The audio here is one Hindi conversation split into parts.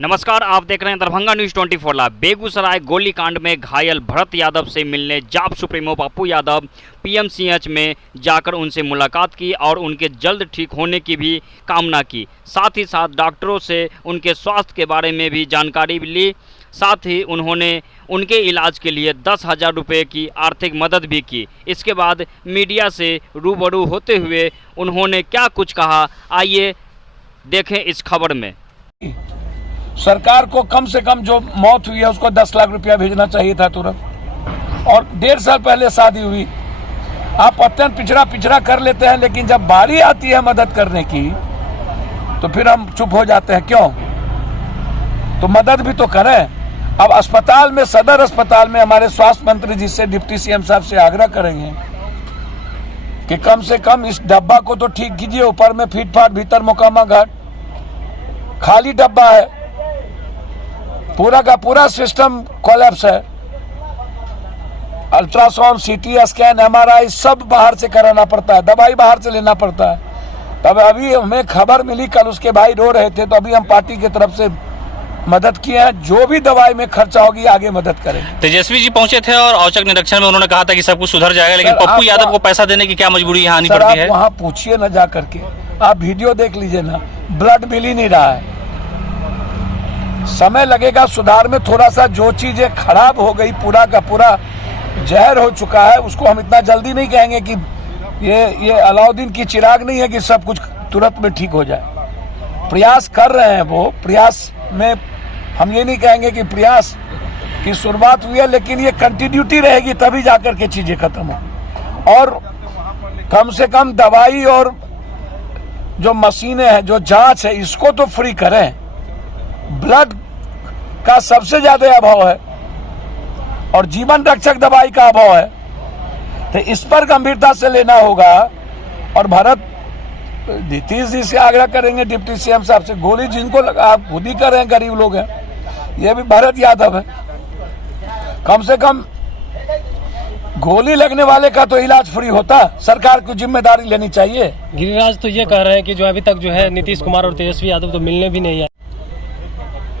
नमस्कार, आप देख रहे हैं दरभंगा न्यूज 24 लाइव। बेगूसराय गोलीकांड में घायल भरत यादव से मिलने जाप सुप्रीमो पप्पू यादव पीएमसीएच में जाकर उनसे मुलाकात की और उनके जल्द ठीक होने की भी कामना की। साथ ही साथ डॉक्टरों से उनके स्वास्थ्य के बारे में भी जानकारी ली। साथ ही उन्होंने उनके इलाज के लिए 10,000 रुपये की आर्थिक मदद भी की। इसके बाद मीडिया से रूबरू होते हुए उन्होंने क्या कुछ कहा, आइए देखें इस खबर में। सरकार को कम से कम जो मौत हुई है उसको 10 लाख रुपया भेजना चाहिए था तुरंत। और 1.5 साल पहले शादी हुई, आप अत्यंत पिछड़ा कर लेते हैं, लेकिन जब बारी आती है मदद करने की तो फिर हम चुप हो जाते हैं। क्यों? तो मदद भी तो करें। अब अस्पताल में, सदर अस्पताल में हमारे स्वास्थ्य मंत्री जी से, डिप्टी सीएम साहब से आग्रह करेंगे कि कम से कम इस डब्बा को तो ठीक कीजिए। ऊपर में फीट फाट, भीतर मोकामा घाट, खाली डब्बा है, पूरा का पूरा सिस्टम कोलैप्स है। अल्ट्रासाउंड, सीटी स्कैन, एमआरआई सब बाहर से कराना पड़ता है, दवाई बाहर से लेना पड़ता है। तब अभी हमें खबर मिली, कल उसके भाई रो रहे थे, तो अभी हम पार्टी की तरफ से मदद किए हैं। जो भी दवाई में खर्चा होगी आगे मदद करेंगे। तेजस्वी जी पहुंचे थे और औचक निरीक्षण में उन्होंने कहा था कि सब कुछ सुधर जाएगा, लेकिन पप्पू यादव को पैसा देने की क्या मजबूरी यहाँ आनी पड़ती है? वहाँ पूछिए ना जा करके, आप वीडियो देख लीजिए ना, ब्लड मिल ही नहीं रहा है। समय लगेगा सुधार में। थोड़ा सा जो चीजें खराब हो गई, पूरा का पूरा जहर हो चुका है, उसको हम इतना जल्दी नहीं कहेंगे कि ये अलाउद्दीन की चिराग नहीं है कि सब कुछ तुरंत में ठीक हो जाए। प्रयास कर रहे हैं वो। प्रयास में हम ये नहीं कहेंगे कि प्रयास की शुरुआत हुई है, लेकिन ये कंटिन्यूटी रहेगी, तभी जाकर के चीजें खत्म हो। और कम से कम दवाई और जो मशीनें हैं, जो जांच है, इसको तो फ्री करें। ब्लड का सबसे ज्यादा अभाव है और जीवन रक्षक दवाई का अभाव है, तो इस पर गंभीरता से लेना होगा। और भरत नीतीश जी से आग्रह करेंगे, डिप्टी सीएम साहब से, गोली जिनको लगा, आप खुद ही करें, गरीब लोग हैं, ये भी भरत यादव है। कम से कम गोली लगने वाले का तो इलाज फ्री होता। सरकार को जिम्मेदारी लेनी चाहिए। गिरिराज तो ये कह रहे हैं कि जो अभी तक जो है नीतीश कुमार और तेजस्वी यादव तो मिलने भी नहीं आए।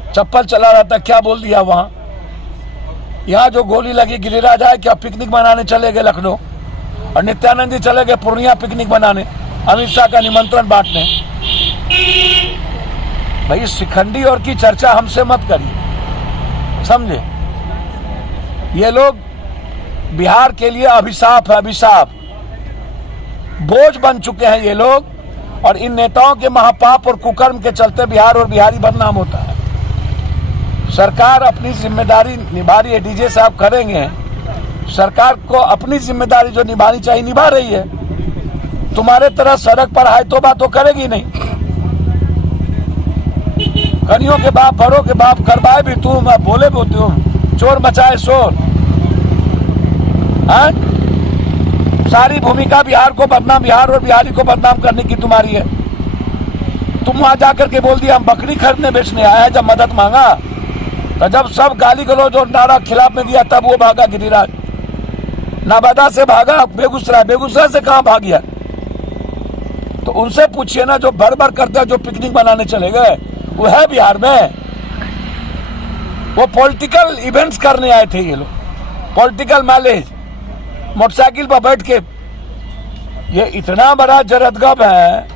चप्पल चला रहा था, क्या बोल दिया वहां? यहाँ जो गोली लगी, गिरिराज आए क्या पिकनिक मनाने चले गए लखनऊ, और नित्यानंद जी चले गए पूर्णिया पिकनिक मनाने, अमित शाह का निमंत्रण बांटने। भाई शिखंडी और की चर्चा हमसे मत करिए, समझे? ये लोग बिहार के लिए अभिशाप है, अभिशाप, बोझ बन चुके हैं ये लोग। और इन नेताओं के महापाप और कुकर्म के चलते बिहार और बिहारी बदनाम होता है। सरकार अपनी जिम्मेदारी निभा रही है, डीजे साहब करेंगे। सरकार को अपनी जिम्मेदारी जो निभानी चाहिए निभा रही है। तुम्हारे तरह सड़क पर आए तो बात तो करेगी नहीं। कनियों के बाप, बड़ों के बाप, करवाए भी तुम, बोले भी तुम, चोर मचाए शोर। सारी भूमिका बिहार को बदनाम, बिहार और बिहारी को बदनाम करने की तुम्हारी है। तुम वहां जाकर के बोल दिया हम बकरी खरीदने बेचने आए हैं। जब मदद मांगा तो जब सब गाली गलौज और नारा खिलाफ में दिया, तब वो भागा गिरिराज। नवादा से भागा बेगूसराय, बेगूसराय से कहां भाग गया? तो उनसे पूछिए ना, जो भर करते हैं, जो पिकनिक मनाने चले गए, वो है बिहार में। वो पॉलिटिकल इवेंट्स करने आए थे ये लोग, पॉलिटिकल माइलेज, मोटरसाइकिल पर बैठ के। ये इतना बड़ा जरदगब है,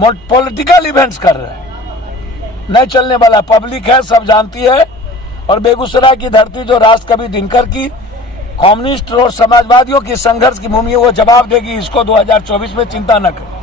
पॉलिटिकल इवेंट्स कर रहे हैं, नहीं चलने वाला। पब्लिक है, सब जानती है। और बेगूसराय की धरती जो राष्ट्र कवि दिनकर की, कम्युनिस्ट और समाजवादियों की संघर्ष की भूमि है, वो जवाब देगी इसको 2024 में, चिंता न करें।